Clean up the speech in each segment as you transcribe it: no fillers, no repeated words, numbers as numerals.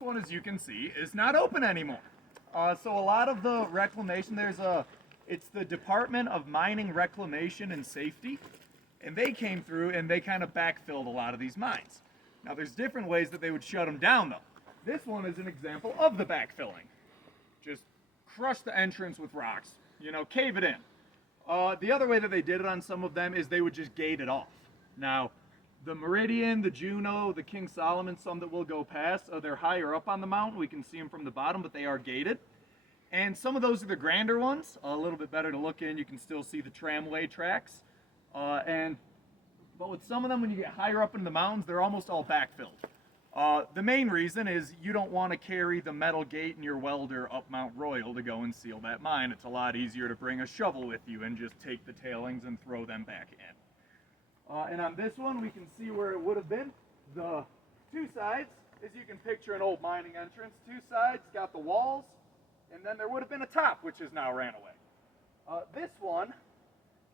One, as you can see, is not open anymore. So a lot of the reclamation, it's the Department of Mining Reclamation and Safety, and they came through and they kind of backfilled a lot of these mines. Now there's different ways that they would shut them down though. This one is an example of the backfilling. Just crush the entrance with rocks, cave it in. The other way that they did it on some of them is they would just gate it off. Now, the Meridian, the Juno, the King Solomon, some that will go past, they're higher up on the mountain. We can see them from the bottom, but they are gated. And some of those are the grander ones, a little bit better to look in. You can still see the tramway tracks. But with some of them, when you get higher up in the mountains, they're almost all backfilled. The main reason is you don't want to carry the metal gate in your welder up Mount Royal to go and seal that mine. It's a lot easier to bring a shovel with you and just take the tailings and throw them back in. And on this one, we can see where it would have been. The two sides, as you can picture an old mining entrance, two sides got the walls, and then there would have been a top, which has now ran away. This one,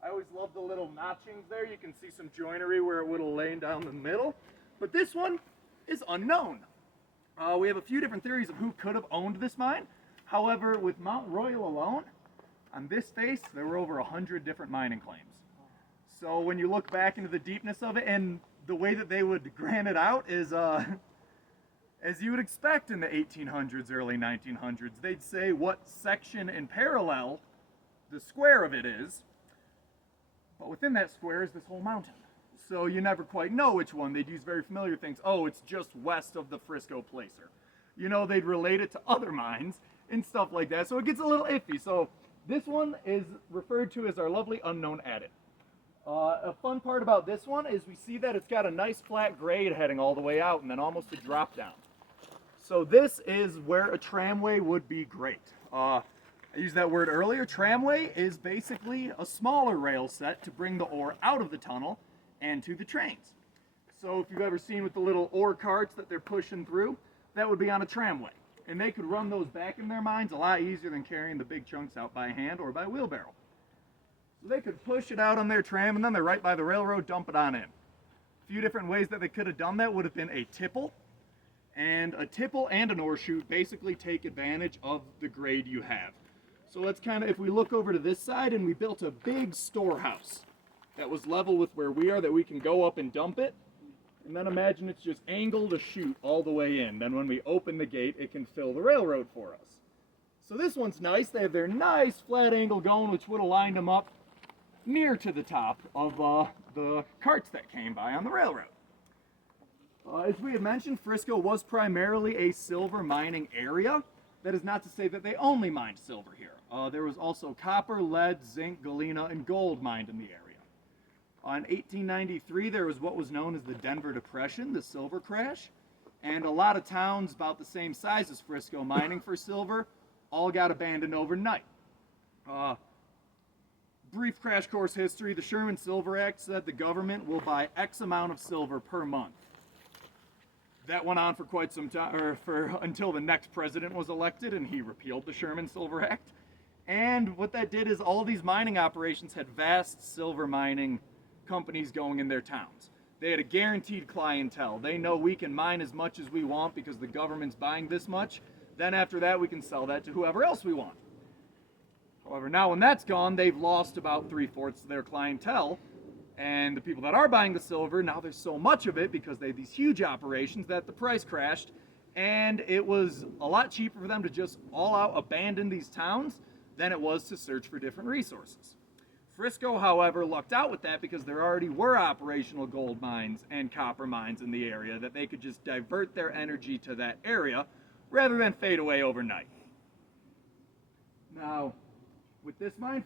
I always love the little notchings there. You can see some joinery where it would have lain down the middle. But this one is unknown. We have a few different theories of who could have owned this mine. However, with Mount Royal alone, on this face, there were over 100 different mining claims. So when you look back into the deepness of it, and the way that they would grant it out is, as you would expect in the 1800s, early 1900s, they'd say what section in parallel the square of it is, but within that square is this whole mountain. So you never quite know which one. They'd use very familiar things. Oh, it's just west of the Frisco Placer. They'd relate it to other mines and stuff like that. So it gets a little iffy. So this one is referred to as our lovely unknown adit. A fun part about this one is we see that it's got a nice flat grade heading all the way out and then almost a drop down. So this is where a tramway would be great. I used that word earlier. Tramway is basically a smaller rail set to bring the ore out of the tunnel and to the trains. So if you've ever seen with the little ore carts that they're pushing through, that would be on a tramway. And they could run those back in their mines a lot easier than carrying the big chunks out by hand or by wheelbarrow. So they could push it out on their tram and then they're right by the railroad, dump it on in. A few different ways that they could have done that would have been a tipple. And a tipple and an ore chute basically take advantage of the grade you have. So let's if we look over to this side, and we built a big storehouse that was level with where we are, that we can go up and dump it. And then imagine it's just angled a chute all the way in. Then when we open the gate, it can fill the railroad for us. So this one's nice. They have their nice flat angle going, which would have lined them up near to the top of the carts that came by on the railroad. As we had mentioned, Frisco was primarily a silver mining area. That is not to say that they only mined silver here. There was also copper, lead, zinc, galena, and gold mined in the area. In 1893, there was what was known as the Denver Depression, the silver crash, and a lot of towns about the same size as Frisco mining for silver all got abandoned overnight. Brief crash course history, the Sherman Silver Act said the government will buy X amount of silver per month. That went on for quite some time, until the next president was elected and he repealed the Sherman Silver Act. And what that did is all these mining operations had vast silver mining companies going in their towns. They had a guaranteed clientele. They know we can mine as much as we want because the government's buying this much. Then after that, we can sell that to whoever else we want. However, now when that's gone, they've lost about 3/4 of their clientele. And the people that are buying the silver, now there's so much of it because they have these huge operations that the price crashed. And it was a lot cheaper for them to just all out abandon these towns than it was to search for different resources. Frisco, however, lucked out with that because there already were operational gold mines and copper mines in the area that they could just divert their energy to that area rather than fade away overnight. Now, with this mine